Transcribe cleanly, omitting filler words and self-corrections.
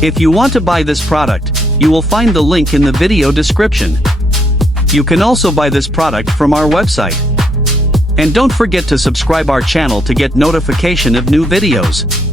If you want to buy this product, you will find the link in the video description. You can also buy this product from our website. And don't forget to subscribe our channel to get notification of new videos.